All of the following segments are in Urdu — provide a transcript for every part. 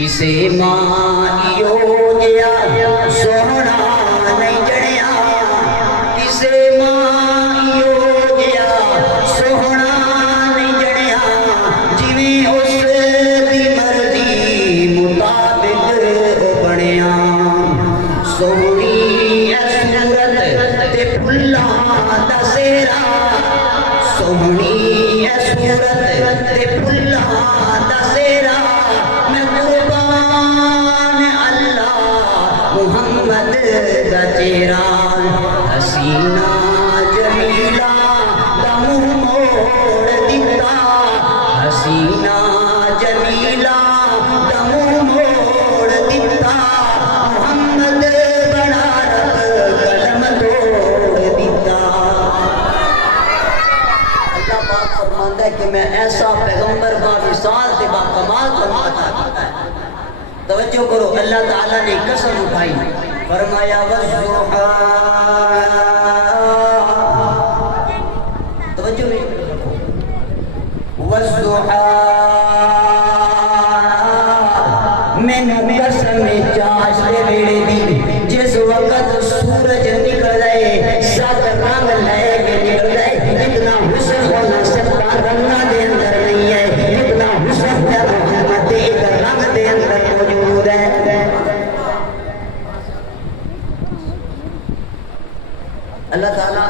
کسے مائیو جیا سونا نہیں جڑیا کسے مائیو جیا سونا نہیں جڑیا جویں اس دی مرضی مطابق بنیا سونی اے صورت تے پھلاں دا سیرا سونی اے صورت تے پھلاں دا سیرا میں قربان اللہ محمد دا چہرہ حسینہ جمیلہ دا منہ موڑ دیتا حسینہ جمیلہ دا منہ موڑ دیتا محمد بڑا رب قلم توڑ دیتا اللہ پاک فرماتا ہے کہ میں ایسا پیغمبر با مثال تے با کمال کو عطا کیتا ہے توجہ کرو اللہ تعالیٰ نے قسم اٹھائی فرمایا والضحیٰ توجہ نہیں والضحیٰ میں نے قسم چاش دے ویڑے دی جس وقت سورج نکل گئے سات رنگ لے کے نکل گئے اتنا حسن ہونا سکتا رنگا دے اندر نہیں ہے اتنا حسن ہے محمد ایک رنگ دے اندر موجود ہے اللہ تعالیٰ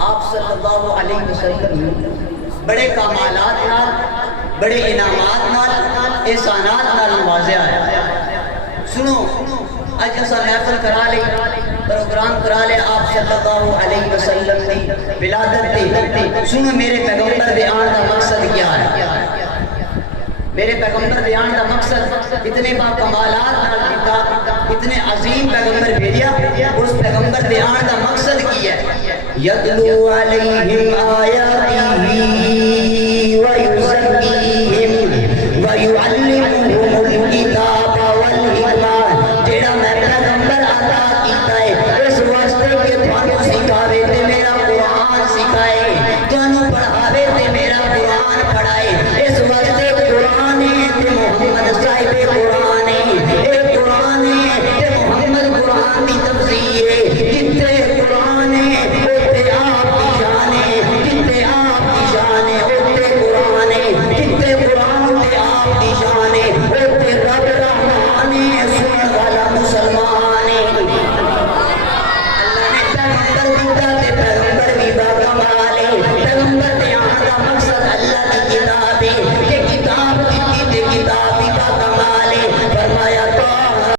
آپ صلی اللہ علیہ وسلم بڑے کمالات نال بڑے انعامات نال احسانات نال نوازیا ہے سنو اج اساں محفل کرا لی پروگرام کرا لے آپ صلی اللہ علیہ وسلم دی ولادت دی سنو میرے پیغمبر دے آن دا مقصد کیا ہے میرے پیغمبر دے آن دا مقصد اتنے با کمالات نال کیتا اتنے عظیم پیغمبر بھیجیا اس پیغمبر دے آن دا مقصد کی ہے یتلو علیہم آیات